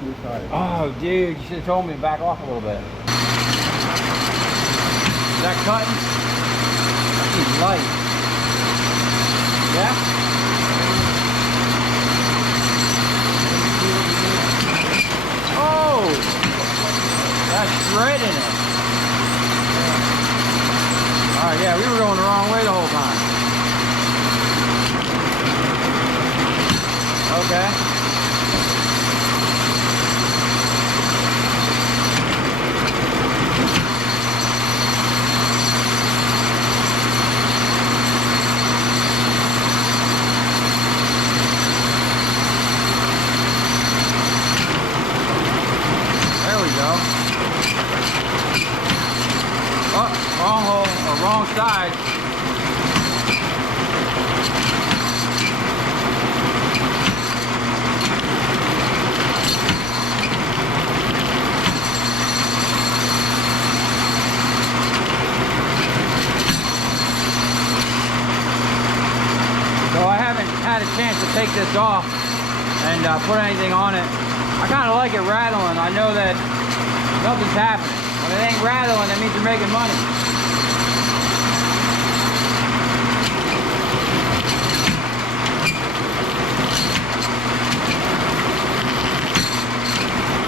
too excited. Oh, dude, you should have told me to back off a little bit. Is that cutting? That seems light. Yeah? Oh! That's shredding it. Alright, yeah, we were going the wrong way the whole time. Okay. There we go. Oh, wrong hole, or wrong side. So I haven't had a chance to take this off and put anything on it. I kind of like it rattling. I know that nothing's happening. When it ain't rattling, that means you're making money.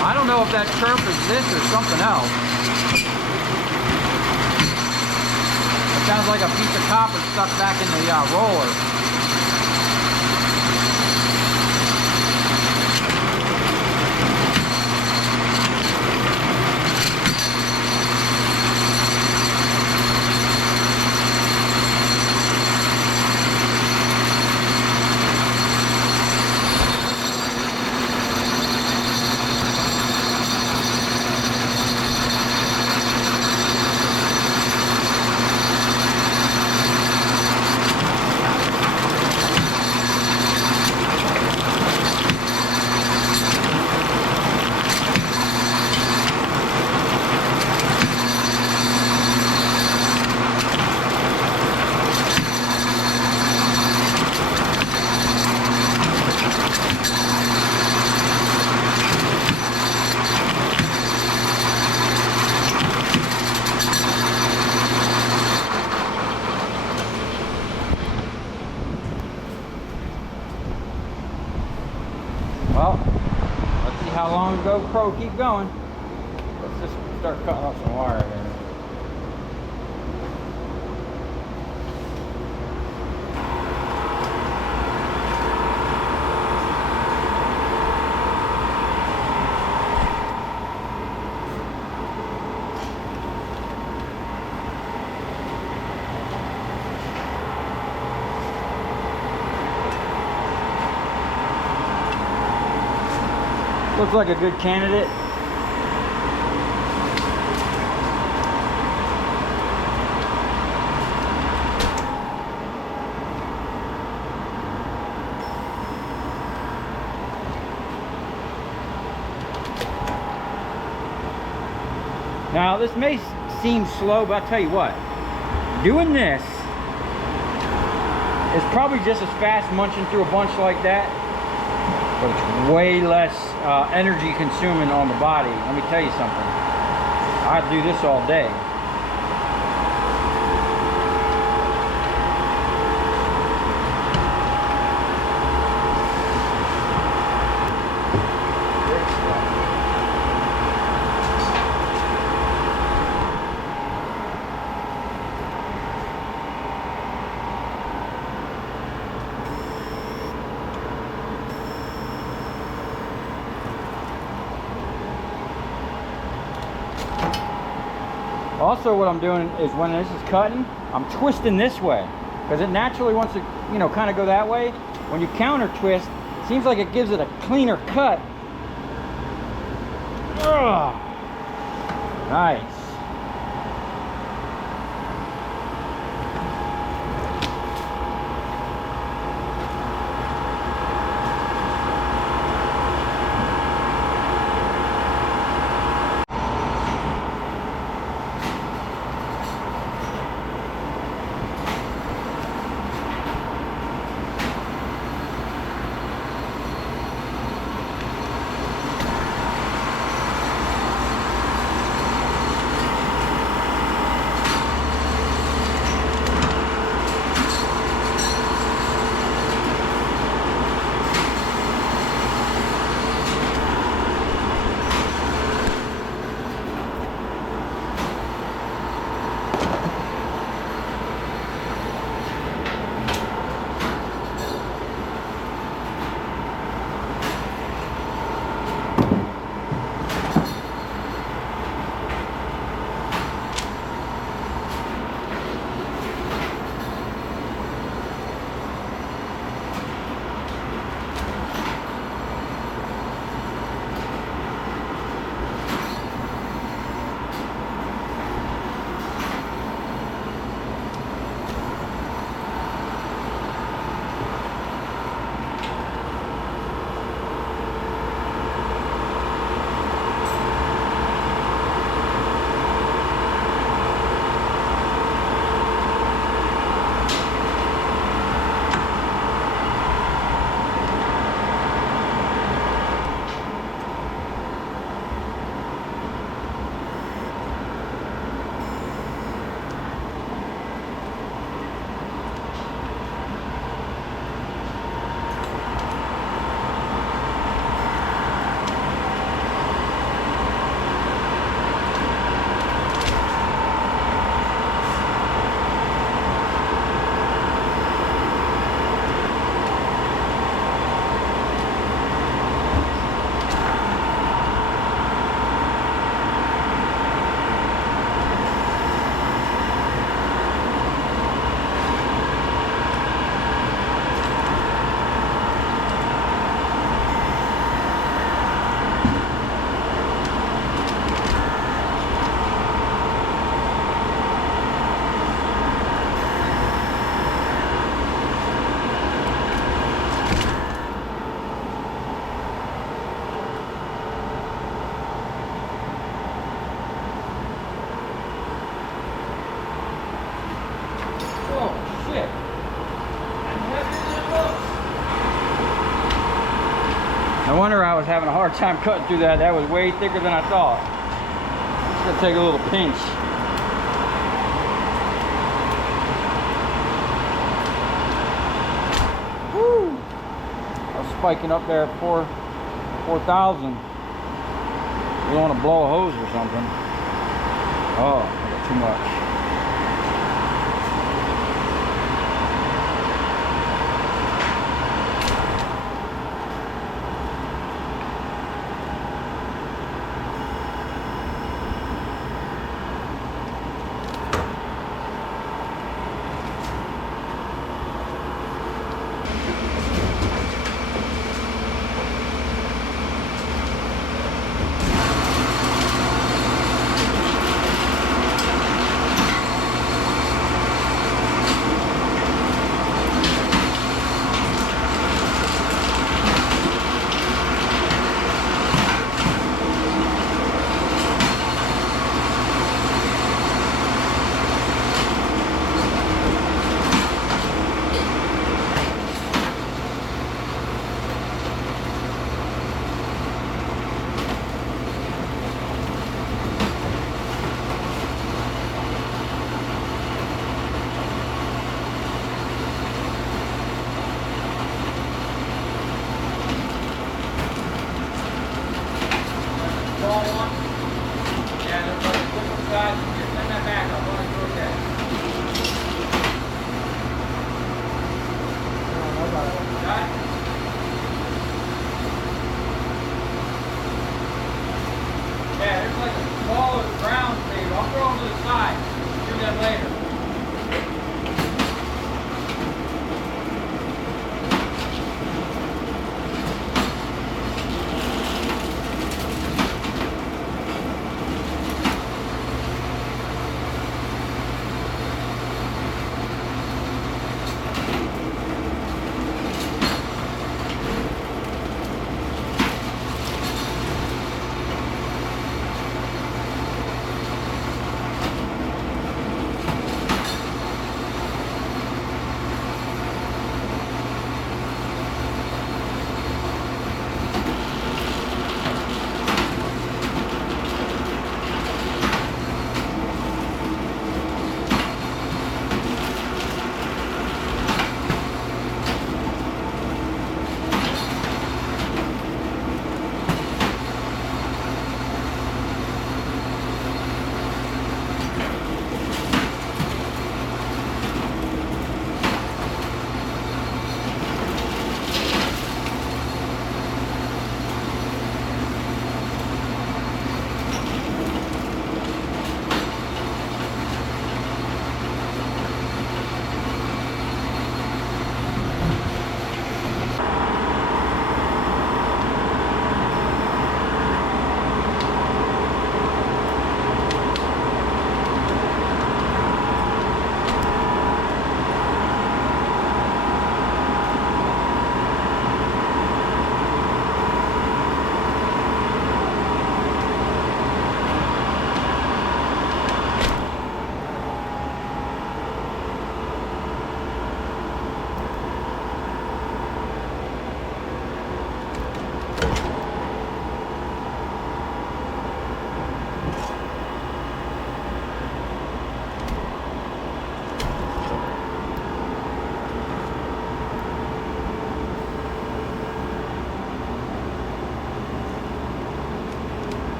I don't know if that chirp is this or something else. It sounds like a piece of copper stuck back in the roller. Well, let's see how long the GoPro keep going. Let's just start cutting off some wire here. Looks like a good candidate. Now this may seem slow, but I'll tell you what, doing this is probably just as fast munching through a bunch like that, but it's way less energy consuming on the body. Let me tell you something. I'd do this all day. Also, what I'm doing is when this is cutting, I'm twisting this way because it naturally wants to, you know, kind of go that way. When you counter twist, it seems like it gives it a cleaner cut. Ugh. Nice. having a hard time cutting through that. That was way thicker than I thought. It's gonna take a little pinch. Woo! I was spiking up there at 4,000. You don't want to blow a hose or something. Oh, I got too much.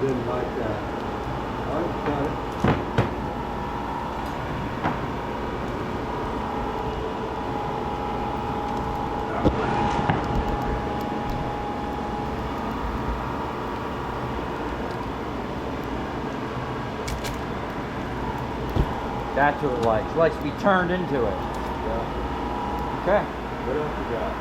Didn't like that. I've got it. That's what it likes. It likes to be turned into it. Yeah. Okay. What else you got?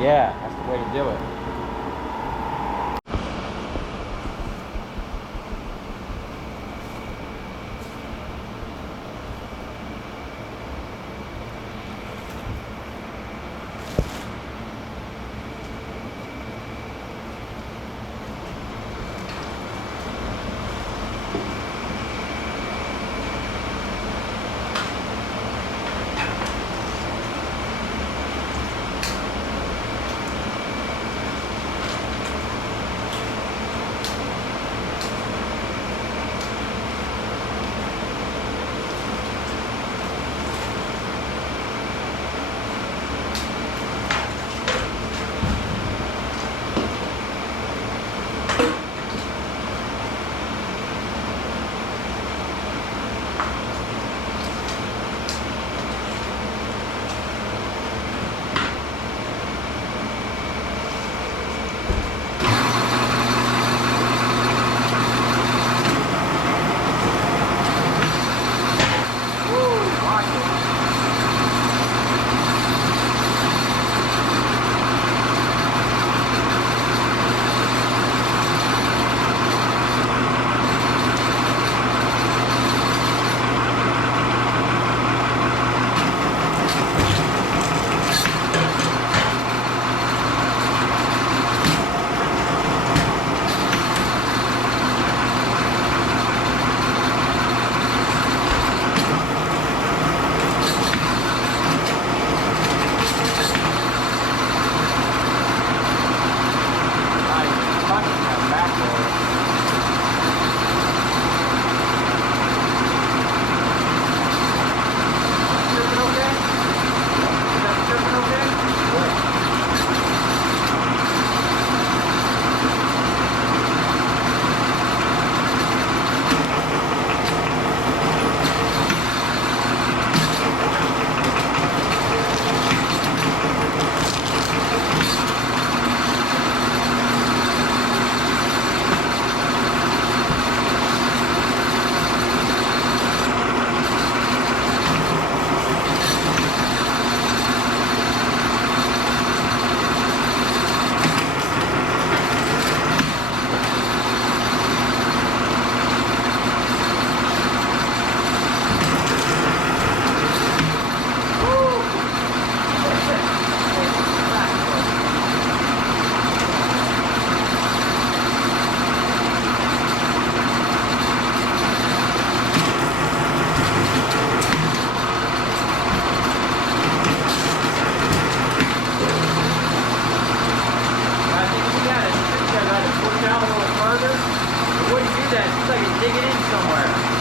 Yeah, that's the way to do it. somewhere.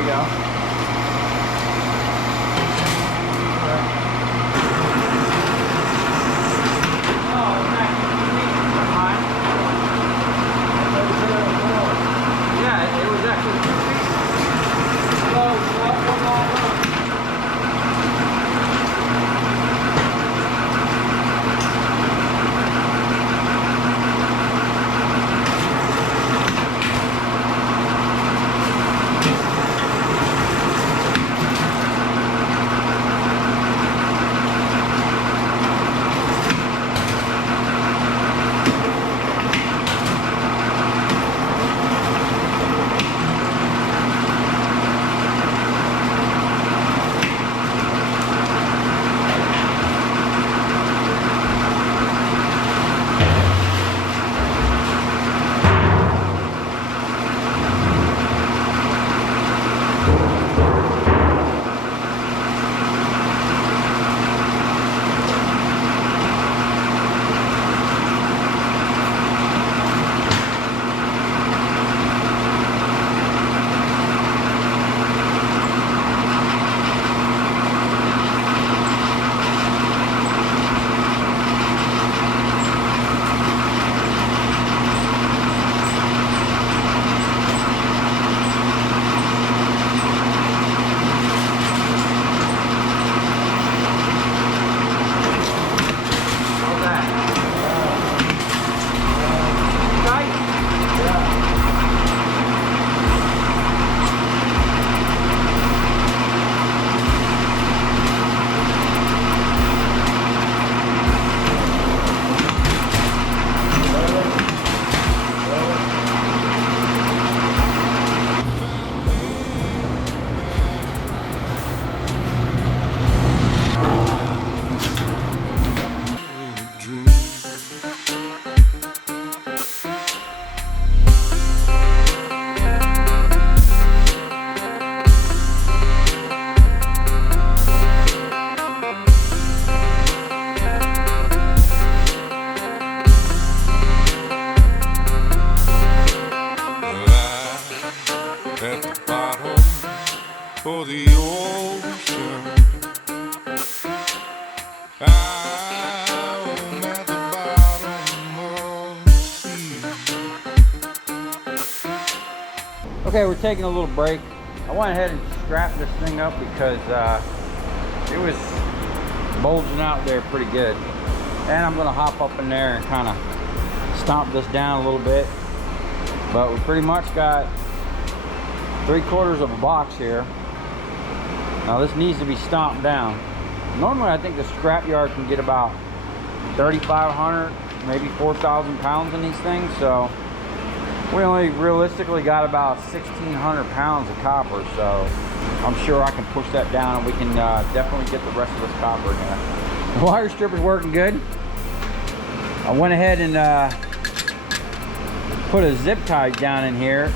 you go. Yeah, it was actually 2 pieces. So, one long road. At the bottom of the ocean, I'm at the bottom of the sea. Okay, we're taking a little break. I went ahead and strapped this thing up because it was bulging out there pretty good. And I'm gonna hop up in there and kind of stomp this down a little bit. But we pretty much got 3/4 of a box here. Now this needs to be stomped down. Normally I think the scrap yard can get about 3,500, maybe 4,000 pounds in these things. So we only realistically got about 1,600 pounds of copper. So I'm sure I can push that down and we can definitely get the rest of this copper in there. The wire strip is working good. I went ahead and put a zip tie down in here.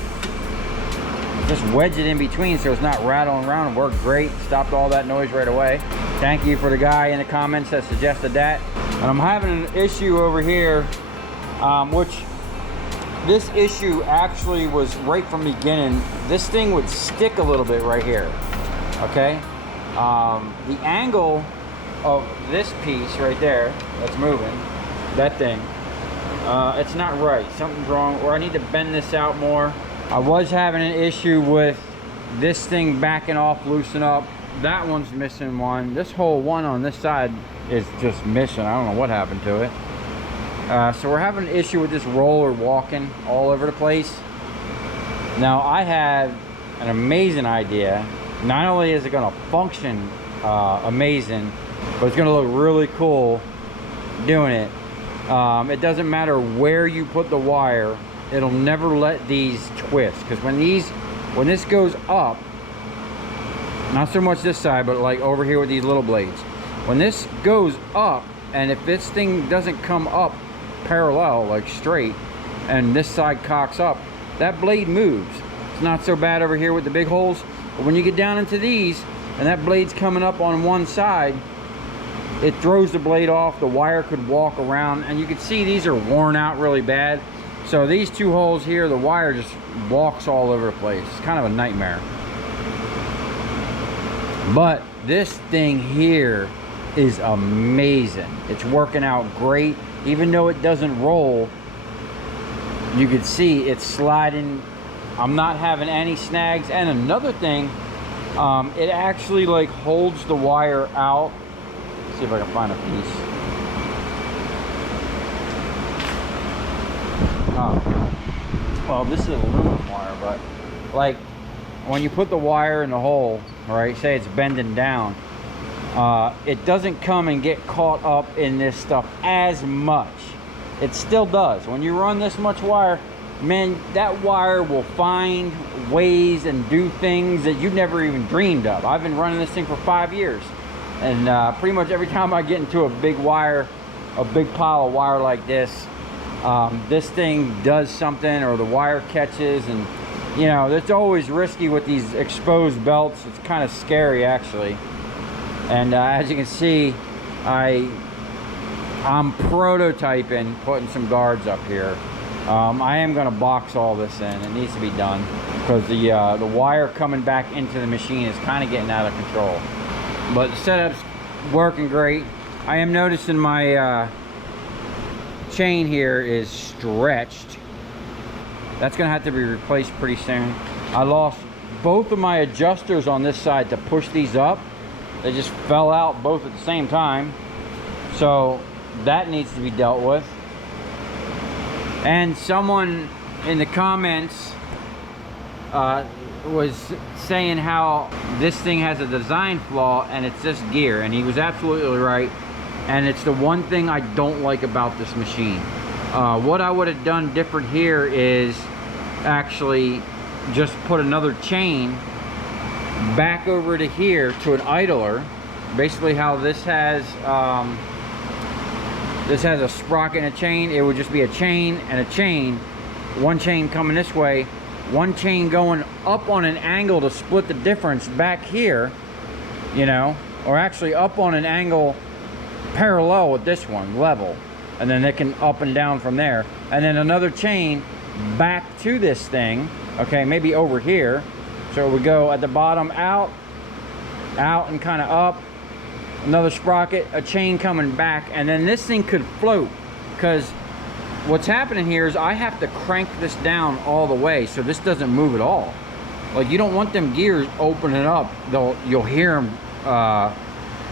Just wedge it in between so it's not rattling around. It worked great. Stopped all that noise right away. Thank you for the guy in the comments that suggested that. And I'm having an issue over here, which this issue actually was right from the beginning. This thing would stick a little bit right here, okay? The angle of this piece right there that's moving, that thing, it's not right. Something's wrong, or I need to bend this out more. I was having an issue with this thing backing off, loosen up. That one's missing one. This whole one on this side is just missing. I don't know what happened to it. So we're having an issue with this roller walking all over the place. Now I had an amazing idea. Not only is it gonna function amazing, but it's gonna look really cool doing it. It doesn't matter where you put the wire, it'll never let these twist, because when this goes up, not so much this side, but like over here with these little blades, when this goes up, and if this thing doesn't come up parallel, like straight, and this side cocks up, that blade moves. It's not so bad over here with the big holes, but when you get down into these and that blade's coming up on one side, it throws the blade off. The wire could walk around, and you can see these are worn out really bad. So these two holes here, the wire just walks all over the place. It's kind of a nightmare. But this thing here is amazing. It's working out great. Even though it doesn't roll, you can see it's sliding. I'm not having any snags. And another thing, it actually like holds the wire out. Let's see if I can find a piece. Well, this is aluminum wire, but like when you put the wire in the hole, right, say it's bending down, it doesn't come and get caught up in this stuff as much. It still does. When you run this much wire, man, that wire will find ways and do things that you never even dreamed of. I've been running this thing for 5 years, and pretty much every time I get into a big wire, a big pile of wire like this, this thing does something, or the wire catches. And you know, it's always risky with these exposed belts. It's kind of scary actually. And as you can see, I'm prototyping putting some guards up here. I am going to box all this in. It needs to be done because the wire coming back into the machine is kind of getting out of control. But the setup's working great. I am noticing my chain here is stretched. That's going to have to be replaced pretty soon. I lost both of my adjusters on this side to push these up. They just fell out both at the same time. So that needs to be dealt with. And someone in the comments was saying how this thing has a design flaw and it's this gear, and he was absolutely right. And it's the one thing I don't like about this machine. What I would have done different here is actually just put another chain back over to here to an idler. Basically how this has a sprocket and a chain. It would just be a chain and a chain. One chain coming this way, one chain going up on an angle to split the difference back here, you know, or actually up on an angle parallel with this one, level, and then it can up and down from there. And then another chain back to this thing, okay, maybe over here. So we go at the bottom, out and kind of up, another sprocket, a chain coming back, and then this thing could float. Because what's happening here is I have to crank this down all the way so this doesn't move at all. Like, you don't want them gears opening up. You'll hear them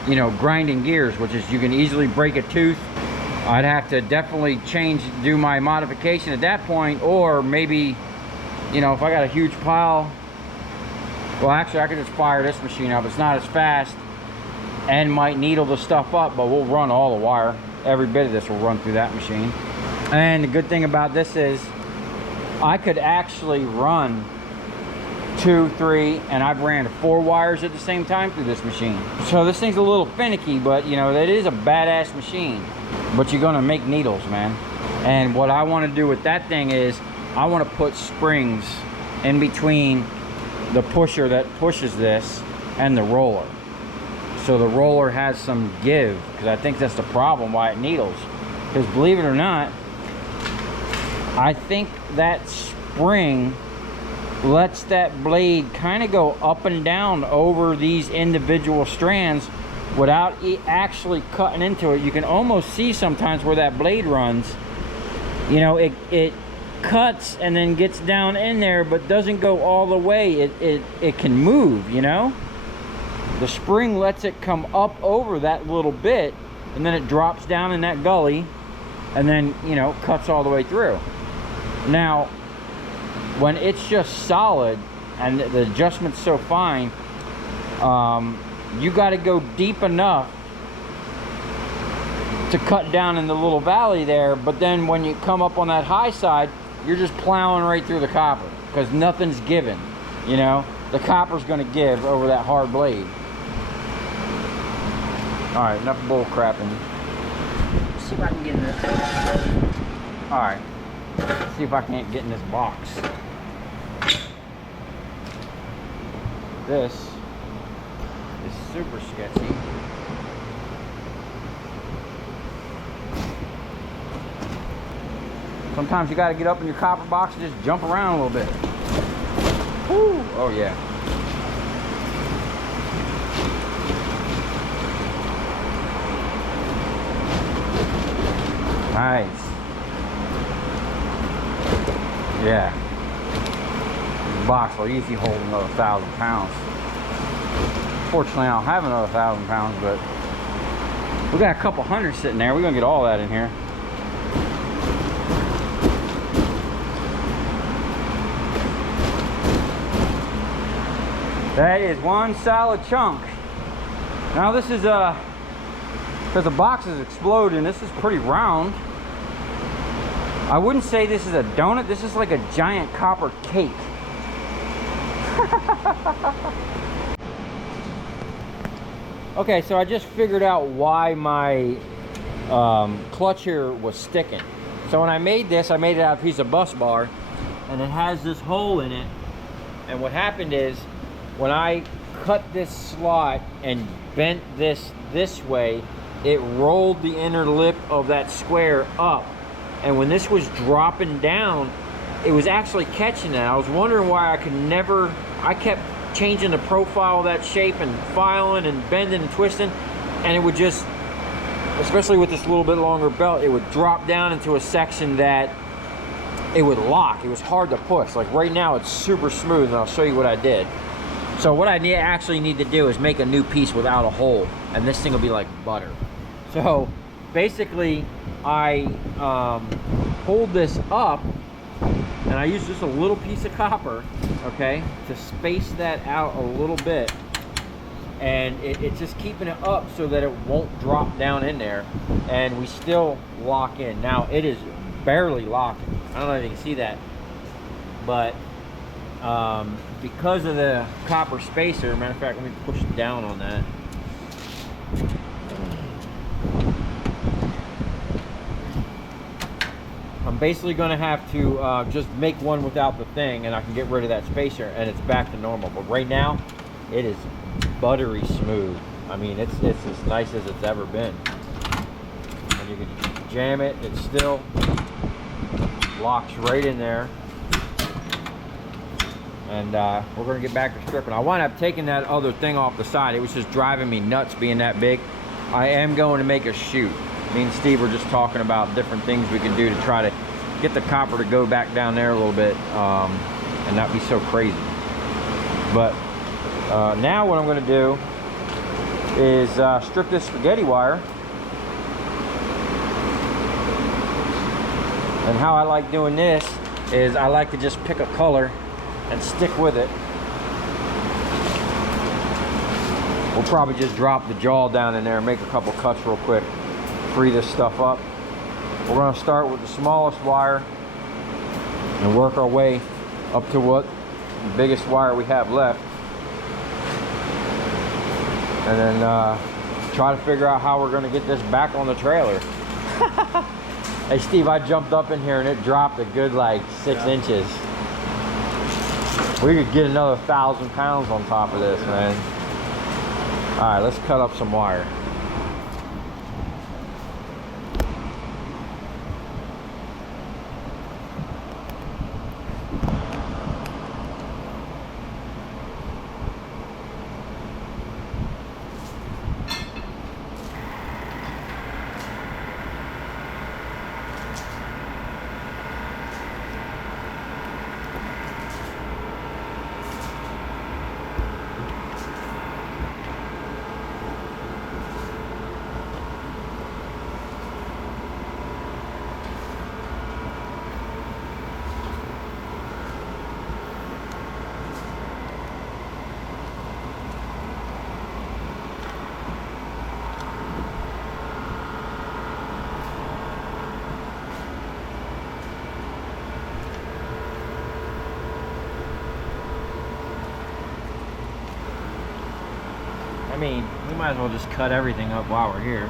you know, grinding gears, which is, you can easily break a tooth. I'd have to definitely do my modification at that point, or maybe, you know, if I got a huge pile, well, actually I could just fire this machine up. It's not as fast and might needle the stuff up, but we'll run all the wire. Every bit of this will run through that machine. And the good thing about this is I could actually run 2, 3, and I've ran 4 wires at the same time through this machine. So this thing's a little finicky, but you know, that is a badass machine. But you're gonna make needles, man. And what I want to do with that thing is I want to put springs in between the pusher that pushes this and the roller, so the roller has some give, because I think that's the problem why it needles. Because believe it or not, I think that spring lets that blade kind of go up and down over these individual strands without actually cutting into it. You can almost see sometimes where that blade runs, you know, it cuts and then gets down in there but doesn't go all the way. It can move, you know. The spring lets it come up over that little bit, and then it drops down in that gully, and then, you know, cuts all the way through. Now when it's just solid and the adjustment's so fine, you got to go deep enough to cut down in the little valley there, but then when you come up on that high side, you're just plowing right through the copper because nothing's given, you know. The copper's going to give over that hard blade. All right, enough bull crapping. Let's see if I can get in this. All right, let's see if I can't get in this box. This is super sketchy. Sometimes you got to get up in your copper box and just jump around a little bit. Woo! Oh yeah. Nice. Yeah. The box will easily hold another 1,000 pounds. Fortunately, I don't have another 1,000 pounds, but we got a couple hundred sitting there. We're gonna get all that in here. That is one solid chunk. Now this is because the box is exploding, this is pretty round. I wouldn't say this is a donut, this is like a giant copper cake. Okay, so I just figured out why my clutch here was sticking. So when I made this, I made it out of a piece of bus bar, and it has this hole in it. And what happened is, when I cut this slot and bent this way, it rolled the inner lip of that square up. And when this was dropping down, it was actually catching that. I was wondering why I kept changing the profile of that shape and filing and bending and twisting, and it would just, especially with this little bit longer belt, it would drop down into a section that it would lock. It was hard to push. Like right now it's super smooth, and I'll show you what I did. So what I actually need to do is make a new piece without a hole, and this thing will be like butter. So basically I pulled this up, and I used just a little piece of copper, okay, to space that out a little bit, and it's just keeping it up so that it won't drop down in there, and we still lock in. Now it is barely locking. I don't know if you can see that, but because of the copper spacer, matter of fact, let me push down on that. I'm basically going to have to just make one without the thing, and I can get rid of that spacer, and it's back to normal. But right now, it is buttery smooth. I mean, it's as nice as it's ever been. And you can jam it, it still locks right in there. And we're going to get back to stripping. I wound up taking that other thing off the side. It was just driving me nuts being that big. I am going to make a chute. Me and Steve were just talking about different things we can do to try to get the copper to go back down there a little bit and not be so crazy. But now what I'm going to do is strip this spaghetti wire. And how I like doing this is I like to just pick a color and stick with it. We'll probably just drop the jaw down in there and make a couple cuts real quick, free this stuff up. We're going to start with the smallest wire and work our way up to what the biggest wire we have left, and then try to figure out how we're going to get this back on the trailer. Hey Steve, I jumped up in here and it dropped a good like 6 inches. We could get another 1,000 pounds on top of this, man. All right, let's cut up some wire. I mean, we might as well just cut everything up while we're here.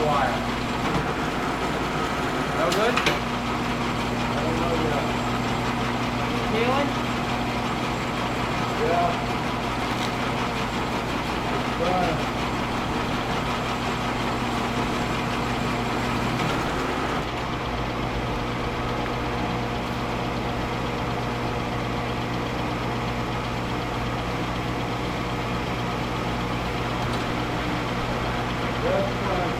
a while. No good? I don't know yet. Feeling? Yeah. But that's fine.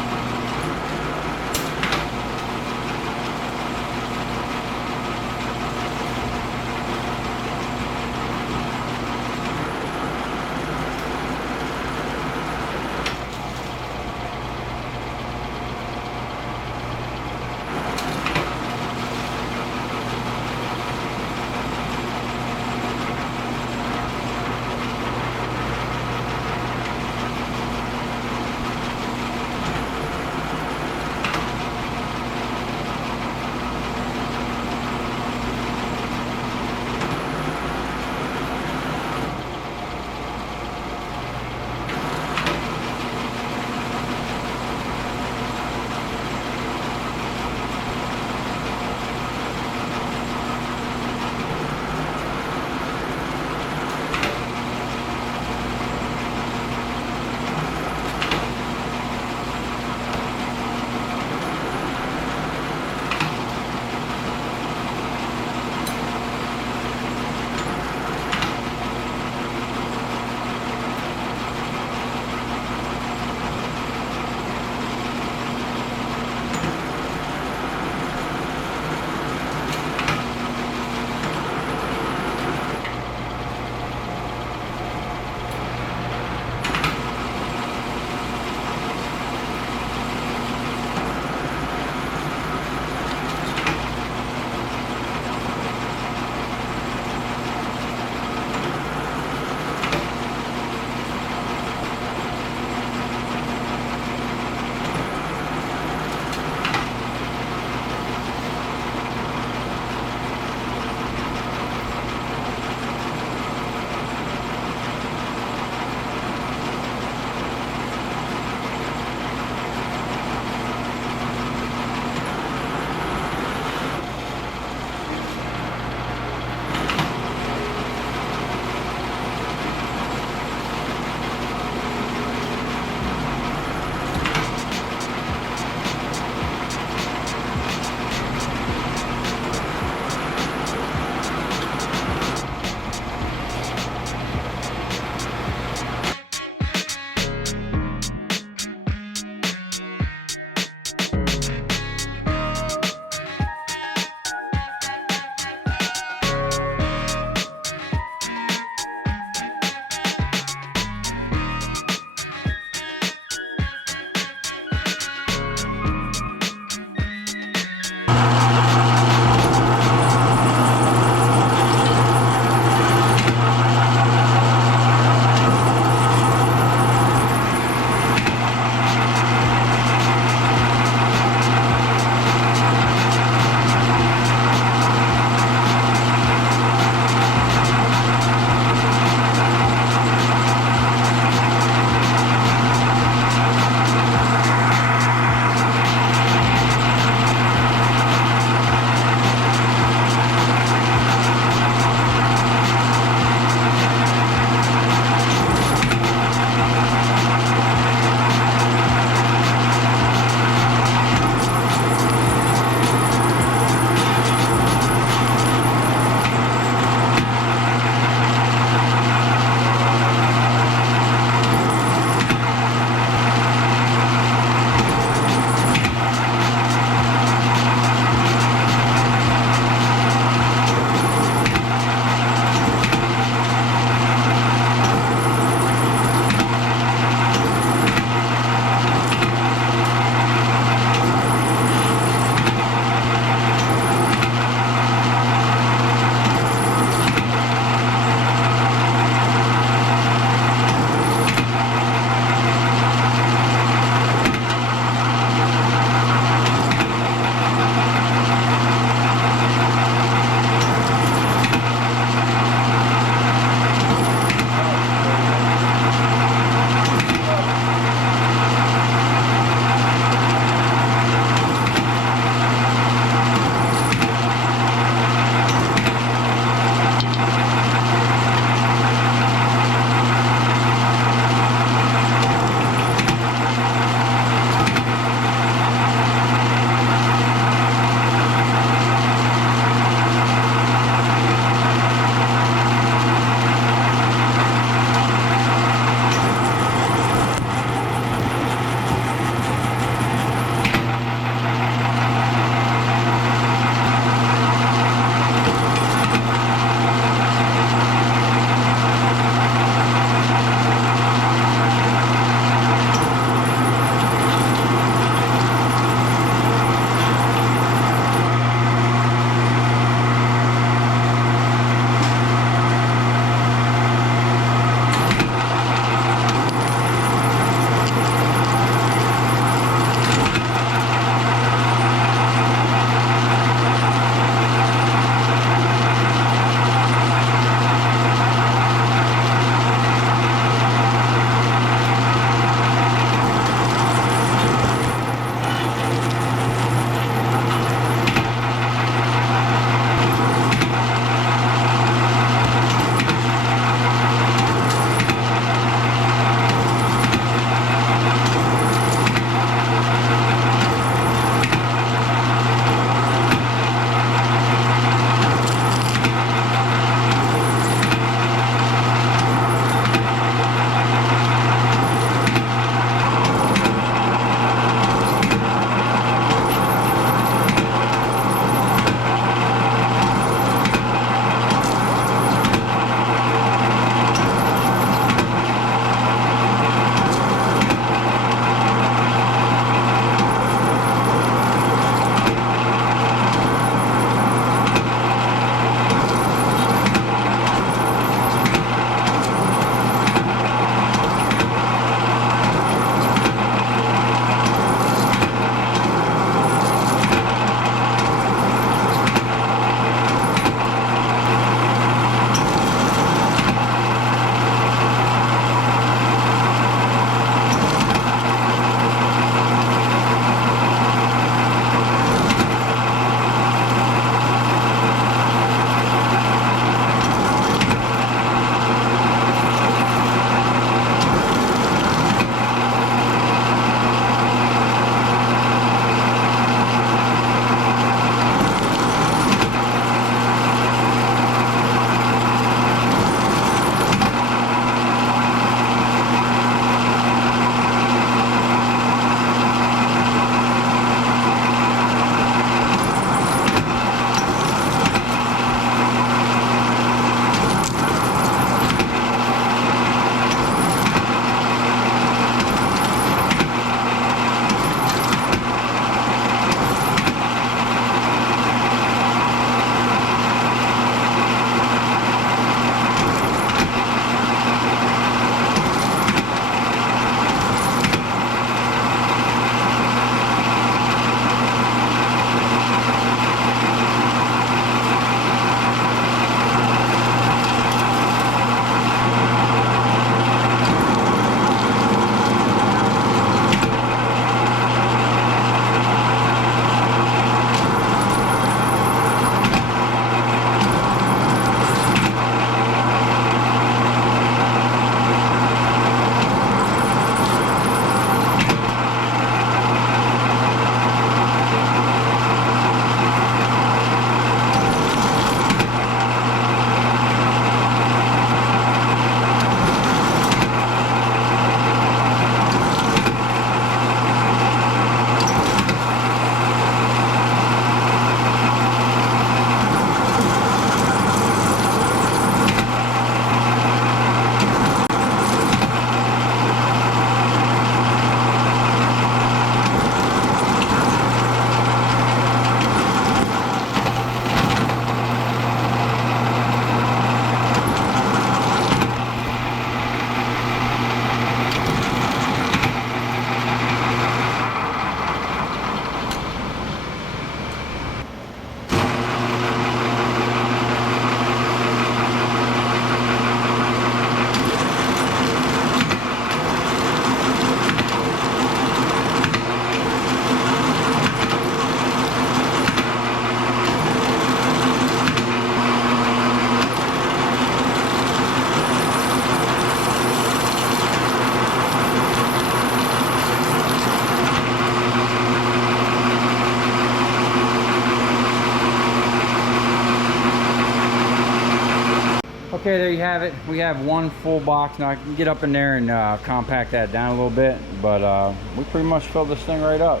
Okay, there you have it. We have one full box. Now I can get up in there and compact that down a little bit, but we pretty much filled this thing right up.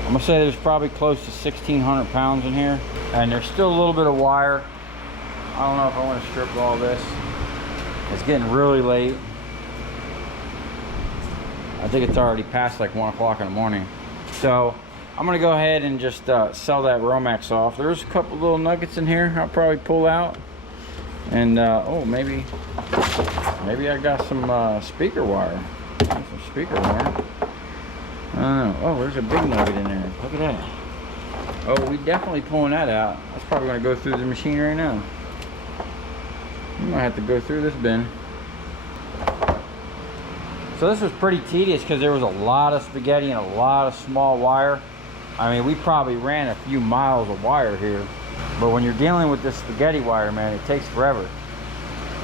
I'm gonna say there's probably close to 1,600 pounds in here, and there's still a little bit of wire. I don't know if I want to strip all this. It's getting really late. I think it's already past like 1 o'clock in the morning. So I'm gonna go ahead and just sell that Romex off. There's a couple little nuggets in here I'll probably pull out. And oh, maybe I got some speaker wire. Some speaker wire. I don't know. Oh, there's a big nugget in there. Look at that. Oh, we definitely pulling that out. That's probably gonna go through the machine right now. You might have to go through this bin. So this was pretty tedious because there was a lot of spaghetti and a lot of small wire. I mean, we probably ran a few miles of wire here. But when you're dealing with this spaghetti wire, man, it takes forever.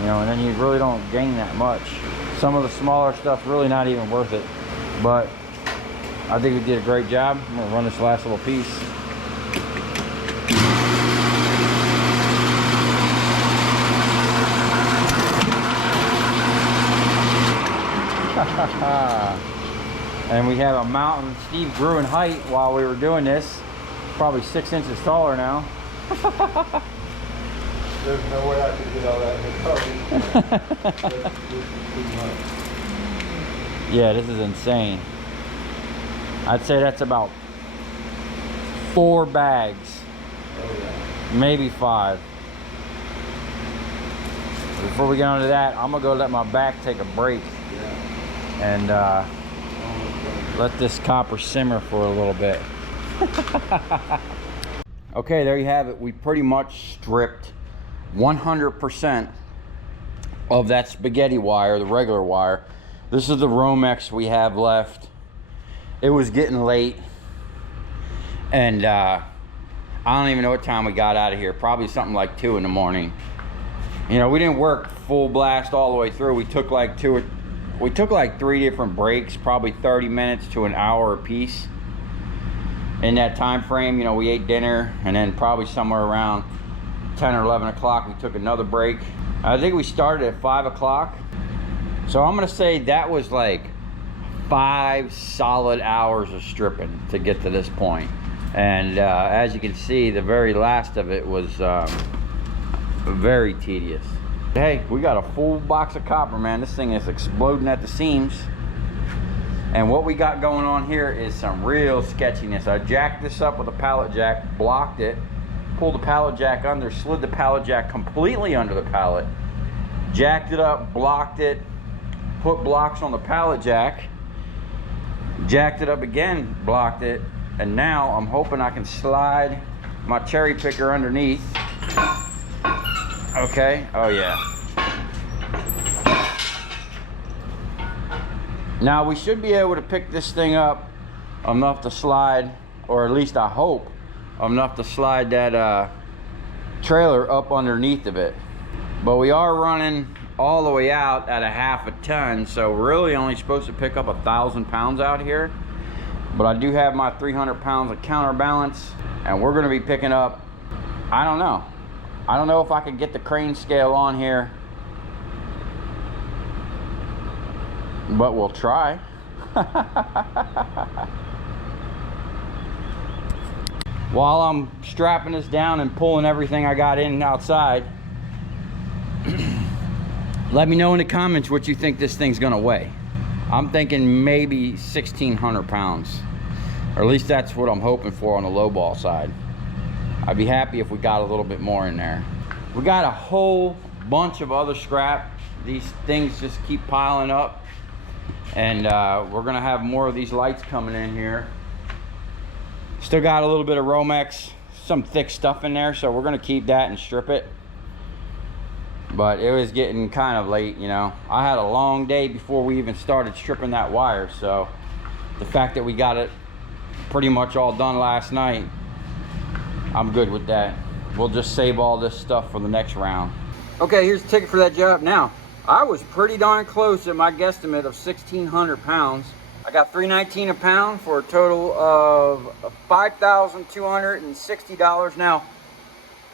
You know, and then you really don't gain that much. Some of the smaller stuff really not even worth it. But I think we did a great job. I'm gonna run this last little piece. And we have a mountain Steve grew in height while we were doing this. Probably 6 inches taller now. There's no way I could get all that in the car. Yeah, this is insane. I'd say that's about 4 bags. Oh, yeah. Maybe 5. Before we get on to that, I'm gonna go let my back take a break. Yeah. And let this copper simmer for a little bit. Okay, there you have it. We pretty much stripped 100% of that spaghetti wire, the regular wire. This is the Romex we have left. It was getting late, and I don't even know what time we got out of here. Probably something like 2 in the morning. You know, we didn't work full blast all the way through. We took like 3 different breaks, probably 30 minutes to an hour a piece. In that time frame, you know, we ate dinner, and then probably somewhere around 10 or 11 o'clock we took another break. I think we started at 5 o'clock. So I'm gonna say that was like 5 solid hours of stripping to get to this point. And as you can see, the very last of it was very tedious. Hey, we got a full box of copper, man. This thing is exploding at the seams. And what we got going on here is some real sketchiness. I jacked this up with a pallet jack, blocked it, pulled the pallet jack under, slid the pallet jack completely under the pallet, jacked it up, blocked it, put blocks on the pallet jack, jacked it up again, blocked it, and now I'm hoping I can slide my cherry picker underneath. Okay, oh yeah. Now we should be able to pick this thing up enough to slide, or at least I hope, enough to slide that trailer up underneath of it. But we are running all the way out at a 1/2 ton, so we're really only supposed to pick up 1,000 pounds out here. But I do have my 300 pounds of counterbalance, and we're gonna be picking up, I don't know if I can get the crane scale on here, but we'll try. While I'm strapping this down and pulling everything I got in and outside, let me know in the comments what you think this thing's gonna weigh. I'm thinking maybe 1,600 pounds, or at least that's what I'm hoping for on the low ball side. I'd be happy if we got a little bit more in there. We got a whole bunch of other scrap. These things just keep piling up. And we're gonna have more of these lights coming in here. Still got a little bit of Romex, some thick stuff in there, so we're gonna keep that and strip it. But it was getting kind of late, you know. I had a long day before we even started stripping that wire, so the fact that we got it pretty much all done last night, I'm good with that. We'll just save all this stuff for the next round. Okay, here's the ticket for that job. Now, I was pretty darn close at my guesstimate of 1,600 pounds. I got $3.19 a pound for a total of $5,260. Now,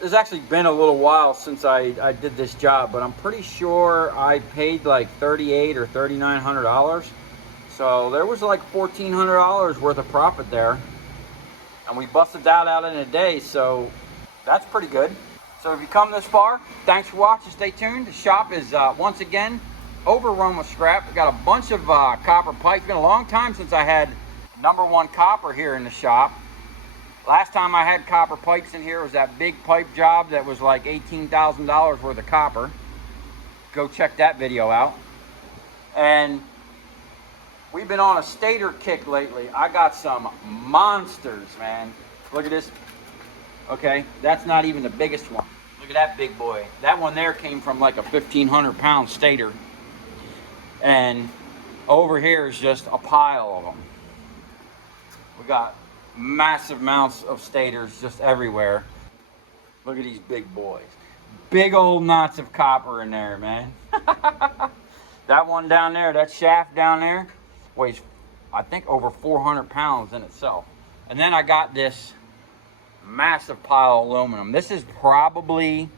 it's actually been a little while since I did this job, but I'm pretty sure I paid like $3,800 or $3,900. So there was like $1,400 worth of profit there. And we busted that out in a day, so that's pretty good. So if you come this far, thanks for watching, stay tuned. The shop is once again overrun with scrap. We got a bunch of copper pipes. It's been a long time since I had #1 copper here in the shop. Last time I had copper pipes in here was that big pipe job that was like $18,000 worth of copper. Go check that video out. And we've been on a stator kick lately. I got some monsters, man. Look at this. Okay, that's not even the biggest one. Look at that big boy. That one there came from like a 1,500-pound stator. And over here is just a pile of them. We got massive amounts of stators just everywhere. Look at these big boys. Big old knots of copper in there, man. That one down there, that shaft down there, weighs, I think, over 400 pounds in itself. And then I got this massive pile of aluminum. This is probably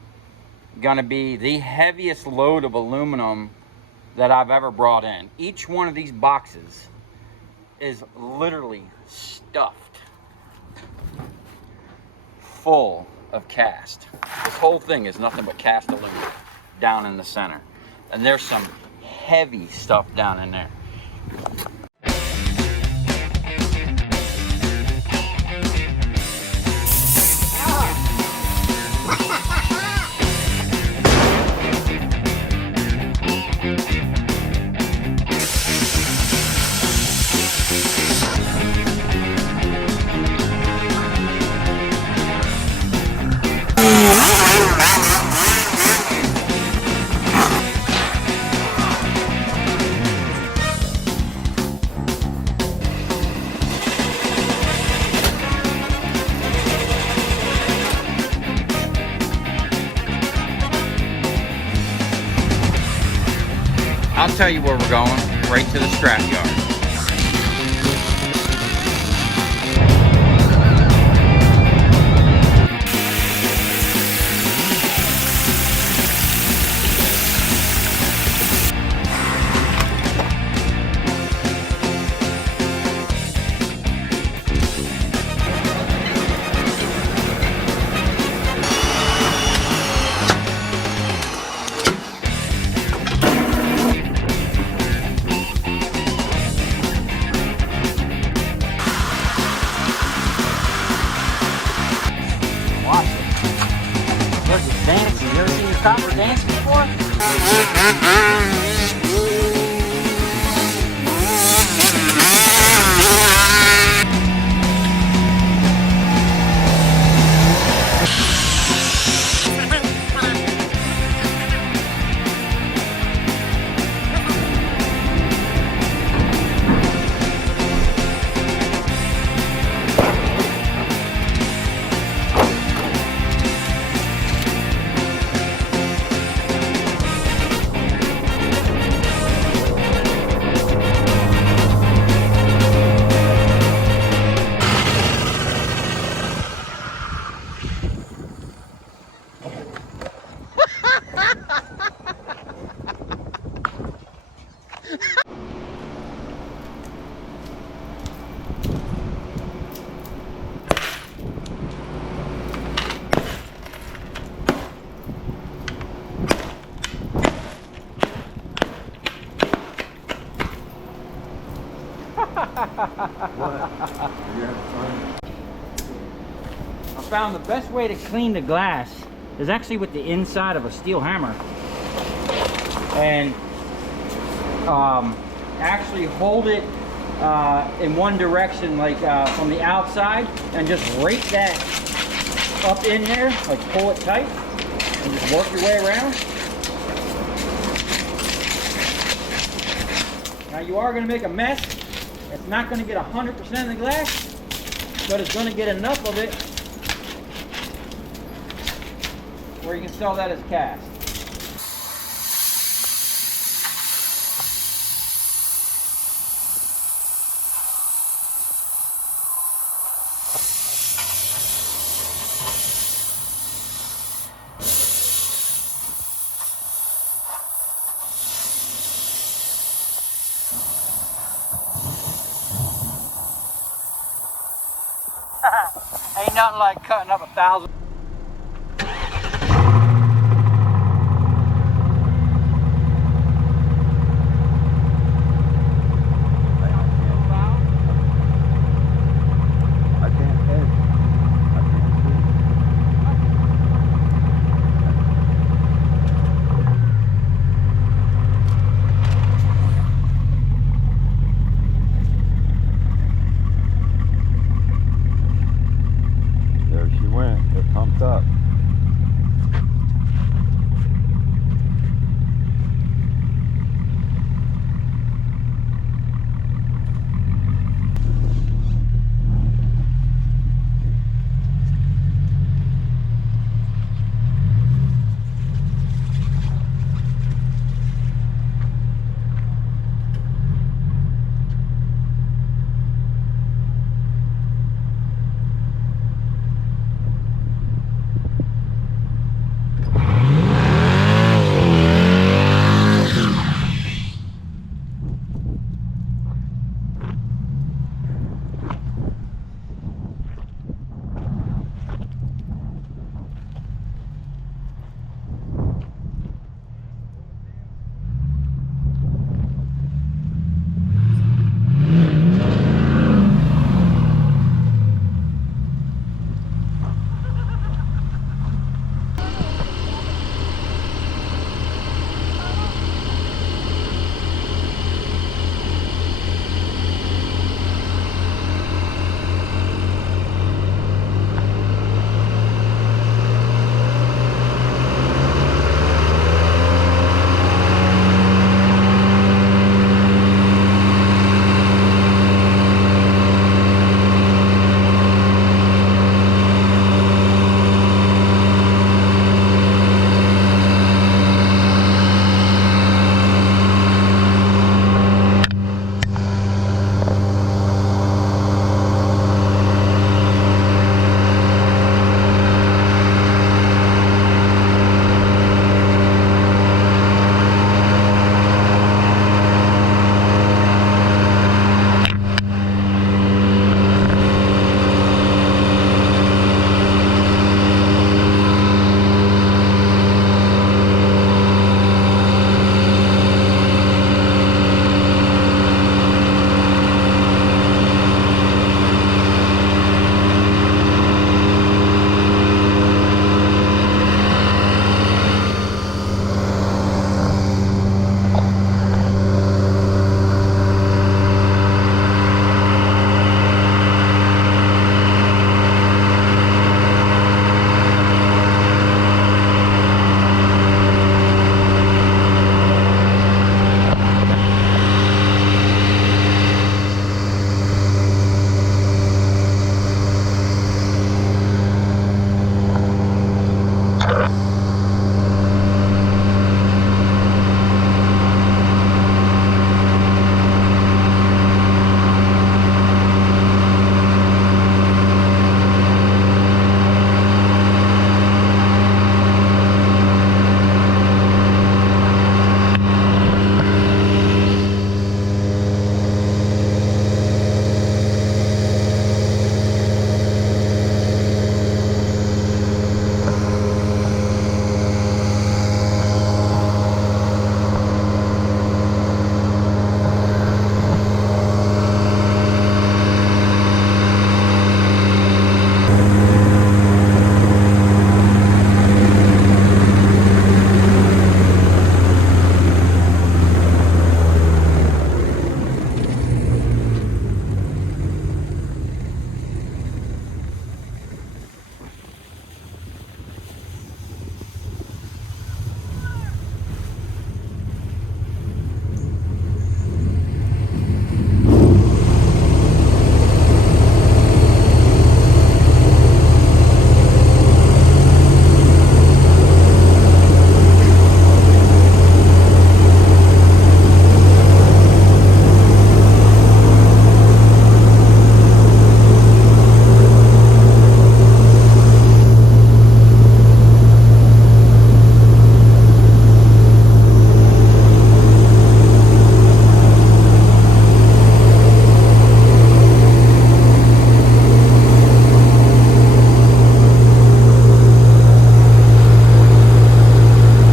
gonna be the heaviest load of aluminum that I've ever brought in. Each one of these boxes is literally stuffed full of cast. This whole thing is nothing but cast aluminum down in the center. And there's some heavy stuff down in there. I'll tell you where we're going, right to the scrap yard. Dancing. You ever seen your copper dance before? I found the best way to clean the glass is actually with the inside of a steel hammer. And actually hold it in one direction, like from the outside, and just rake that up in there, like pull it tight, and just work your way around. Now you are going to make a mess. It's not going to get 100% of the glass, but it's going to get enough of it where you can sell that as cast. Ain't nothing like cutting up 1,000